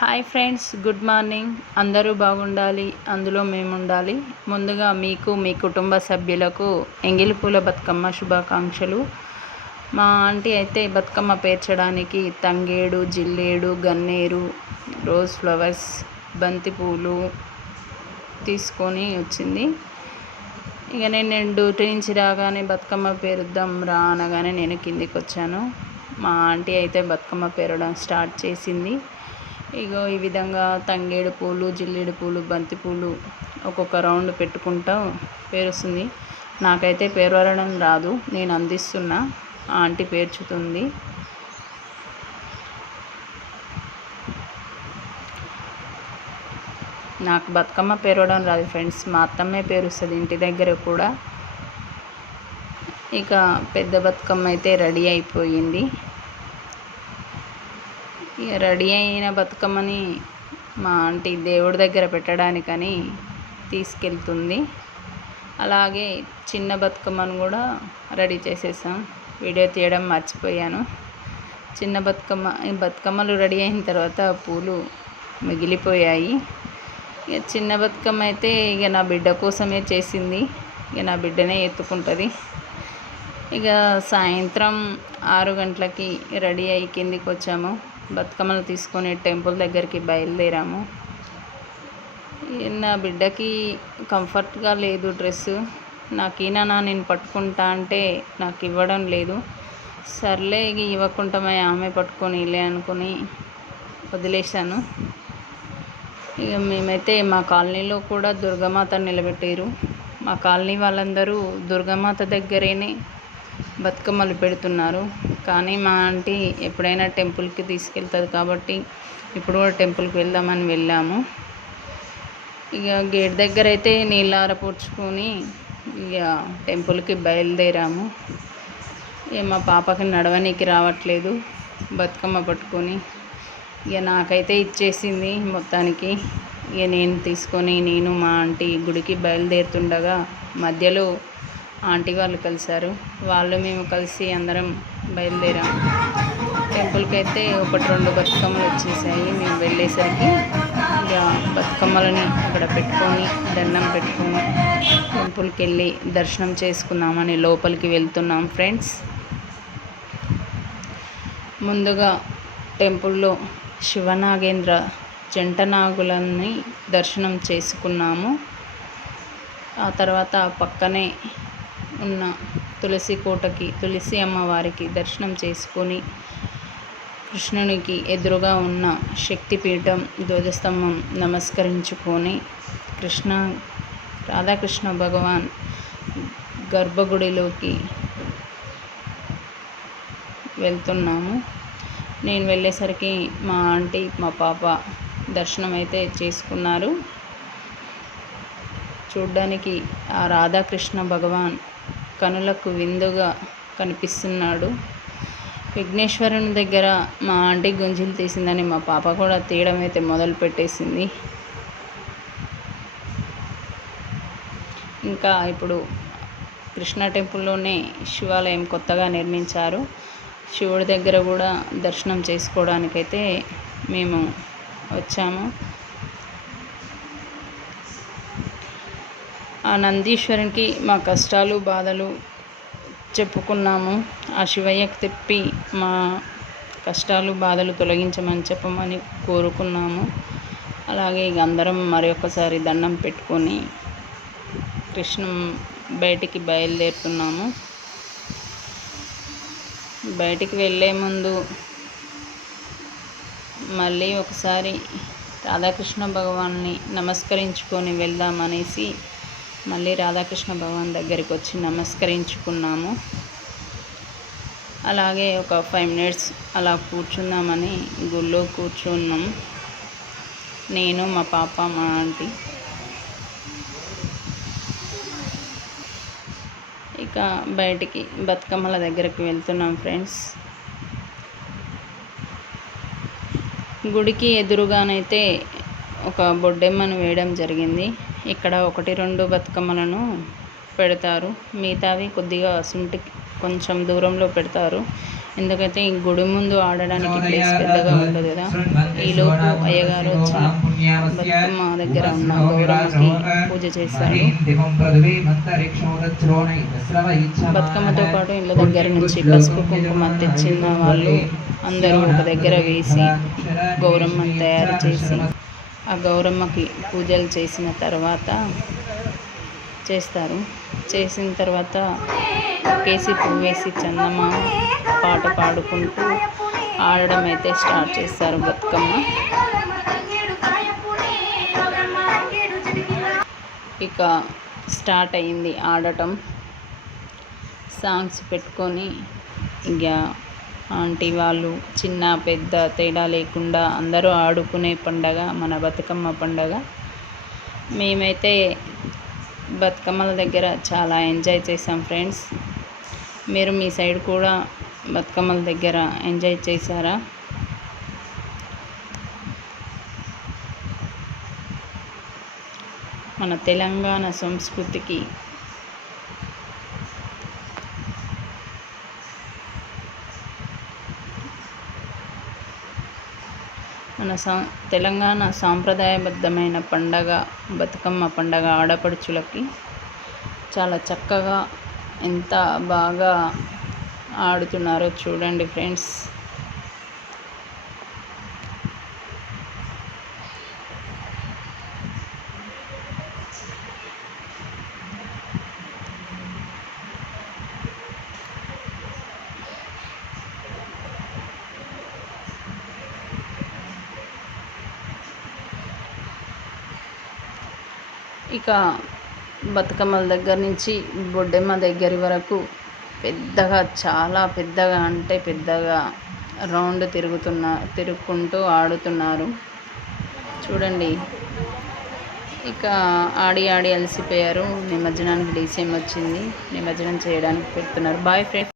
Hi friends good morning. అందరూ బాగుండాలి అందులో మేము ఉండాలి ముందుగా మీకు మీ కుటుంబ సభ్యులకు ఎంగిలిపూల బతుకమ్మ శుభాకాంక్షలు. మా ఆంటీ అయితే బతుకమ్మ పేర్చడానికి తంగేడు జిల్లేడు గన్నేరు రోజ్ ఫ్లవర్స్ బంతిపూలు తీసుకొని వచ్చింది. ఇక నేను నేను డ్యూటీ నుంచి రాగానే బతుకమ్మ పేరుద్దాం రా అనగానే నేను కిందికి వచ్చాను మా ఆంటీ అయితే బతుకమ్మ పేరడం స్టార్ట్ చేసింది. ఇగో ఈ విధంగా తంగేడు పూలు జిల్లేడు పూలు బంతి పూలు ఒక్కొక్క రౌండ్ పెట్టుకుంటూ పేరుస్తుంది. నాకైతే పేరవడం రాదు నేను అందిస్తున్నా. ఆంటీ పేర్చుతుంది. నాకు బతుకమ్మ పేరవడం రాదు ఫ్రెండ్స్ మా అత్తమ్మే పేరుస్తుంది ఇంటి దగ్గర కూడా. ఇక పెద్ద బతుకమ్మ అయితే రెడీ అయిపోయింది. ఇక రెడీ అయిన బతుకమ్మని మా ఆంటీ దేవుడి దగ్గర పెట్టడానికని తీసుకెళ్తుంది. అలాగే చిన్న బతుకమ్మను కూడా రెడీ చేసేసాం. వీడియో తీయడం మర్చిపోయాను. చిన్న బతుకమ్మ బతుకమ్మలు రెడీ అయిన తర్వాత పూలు మిగిలిపోయాయి. ఇక చిన్న బతుకమ్మ అయితే ఇక నా బిడ్డ కోసమే చేసింది. ఇక నా బిడ్డనే ఎత్తుకుంటుంది. ఇక సాయంత్రం ఆరు గంటలకి రెడీ అయ్యి కిందికి వచ్చాము. బతుకమ్మలు తీసుకొని టెంపుల్ దగ్గరికి బయలుదేరాము. నా బిడ్డకి కంఫర్ట్గా లేదు డ్రెస్సు. నాకేనా నేను పట్టుకుంటా అంటే నాకు ఇవ్వడం లేదు. సర్లే ఇక ఇవ్వకుండా ఆమె పట్టుకొని లే అనుకుని వదిలేశాను. ఇక మేమైతే మా కాలనీలో కూడా దుర్గామాత నిలబెట్టారు. మా కాలనీ వాళ్ళందరూ దుర్గామాత దగ్గరేనే బతుకమ్మలు పెడుతున్నారు. కానీ మా ఆంటీ ఎప్పుడైనా టెంపుల్కి తీసుకెళ్తుంది కాబట్టి ఇప్పుడు కూడా టెంపుల్కి వెళ్దామని వెళ్ళాము. ఇక గేట్ దగ్గర అయితే నీళ్ళారపూడ్చుకొని ఇక టెంపుల్కి బయలుదేరాము. ఇక మా పాపకి నడవనీకి రావట్లేదు బతుకమ్మ పట్టుకొని. ఇక నాకైతే ఇచ్చేసింది మొత్తానికి. ఇక నేను తీసుకొని నేను మా ఆంటీ గుడికి బయలుదేరుతుండగా మధ్యలో ఆంటీ వాళ్ళు కలిశారు. వాళ్ళు మేము కలిసి అందరం బయలుదేరాం. టెంపుల్కి అయితే ఒకటి రెండు బతుకమ్మలు వచ్చేసాయి. మేము వెళ్ళేసరికి ఇక బతుకమ్మలని అక్కడ పెట్టుకొని దండం పెట్టుకొని టెంపుల్కి వెళ్ళి దర్శనం చేసుకుందామని లోపలికి వెళ్తున్నాం ఫ్రెండ్స్. ముందుగా టెంపుల్లో శివనాగేంద్ర జంట నాగులని దర్శనం చేసుకున్నాము. ఆ తర్వాత పక్కనే ఉన్న తులసి కోటకి తులసి అమ్మవారికి దర్శనం చేసుకొని కృష్ణునికి ఎదురుగా ఉన్న శక్తిపీఠం ధ్వజస్తంభం నమస్కరించుకొని కృష్ణ రాధాకృష్ణ భగవాన్ గర్భగుడిలోకి వెళ్తున్నాము. నేను వెళ్ళేసరికి మా ఆంటీ మా పాప దర్శనం అయితే చేసుకున్నారు. చూడ్డానికి ఆ రాధాకృష్ణ భగవాన్ కనులకు విందుగా కనిపిస్తున్నాడు. విఘ్నేశ్వరుని దగ్గర మా ఆంటీ గుంజులు తీసిందని మా పాప కూడా తీయడం అయితే మొదలు పెట్టేసింది. ఇంకా ఇప్పుడు కృష్ణ టెంపుల్లోనే శివాలయం కొత్తగా నిర్మించారు. శివుడి దగ్గర కూడా దర్శనం చేసుకోవడానికైతే మేము వచ్చాము. ఆ నందీశ్వరునికి మా కష్టాలు బాధలు చెప్పుకున్నాము. ఆ శివయ్యకు తెప్పి మా కష్టాలు బాధలు తొలగించమని చెప్పమని కోరుకున్నాము. అలాగే ఇక అందరం మరొకసారి దండం పెట్టుకొని కృష్ణం బయటికి బయలుదేరుతున్నాము. బయటికి వెళ్ళే ముందు మళ్ళీ ఒకసారి రాధాకృష్ణ భగవాన్ని నమస్కరించుకొని వెళ్దామనేసి మళ్ళీ రాధాకృష్ణ భవన్ దగ్గరికి వచ్చి నమస్కరించుకున్నాము. అలాగే ఒక ఫైవ్ మినిట్స్ అలా కూర్చుందామని గుళ్ళో కూర్చున్నాం. నేను మా పాప మా ఆంటీ. ఇక బయటికి బతుకమ్మల దగ్గరికి వెళ్తున్నాం ఫ్రెండ్స్. గుడికి ఎదురుగానైతే ఒక బొడ్డెమ్మను వేయడం జరిగింది. ఇక్కడ ఒకటి రెండు బతుకమ్మలను పెడతారు. మిగతావి కొద్దిగా సుంటి కొంచెం దూరంలో పెడతారు. ఎందుకంటే ఈ గుడి ముందు ఆడడానికి ప్లేస్ పెద్దగా ఉండదు కదా. ఈ ఈలోపు అయ్యగారు వచ్చి బతుకమ్మ దగ్గర ఉన్న గౌరమ్మకి పూజ చేస్తారు బతుకమ్మతో పాటు ఇళ్ళ దగ్గర నుంచి పసుపు కుంకుమ తెచ్చిన వాళ్ళు అందరూ ఒక దగ్గర వేసి గౌరమ్మను తయారు చేసి ఆ గౌరమ్మకి పూజలు చేసిన తర్వాత చేస్తారు. చేసిన తర్వాత కేసి పువ్వేసి చందమ్మ చందమా పాట పాడుకుంటూ ఆడడం అయితే స్టార్ట్ చేస్తారు బతుకమ్మ. ఇక స్టార్ట్ అయింది ఆడటం. సాంగ్స్ పెట్టుకొని ఇక ఆంటీ వాళ్ళు చిన్న పెద్ద తేడా లేకుండా అందరూ ఆడుకునే పండగ మన బతుకమ్మ పండగ. మేమైతే బతుకమ్మల దగ్గర చాలా ఎంజాయ్ చేసాం ఫ్రెండ్స్. మీరు మీ సైడ్ కూడా బతుకమ్మల దగ్గర ఎంజాయ్ చేశారా? మన తెలంగాణ సంస్కృతికి మన సా తెలంగాణ సాంప్రదాయబద్ధమైన పండగ బతుకమ్మ పండగ ఆడపడుచులకి చాలా చక్కగా ఎంత బాగా ఆడుతున్నారో చూడండి ఫ్రెండ్స్. ఇక బతుకమ్మల దగ్గర నుంచి బొడ్డెమ్మ దగ్గర వరకు పెద్దగా చాలా పెద్దగా అంటే పెద్దగా రౌండ్ తిరుగుతున్న తిరుగుకుంటూ ఆడుతున్నారు. చూడండి. ఇక ఆడి ఆడి అలసిపోయారు. నిమజ్జనానికి డీసీఎం వచ్చింది? నిమజ్జనం చేయడానికి పెడుతున్నారు. Boy friends.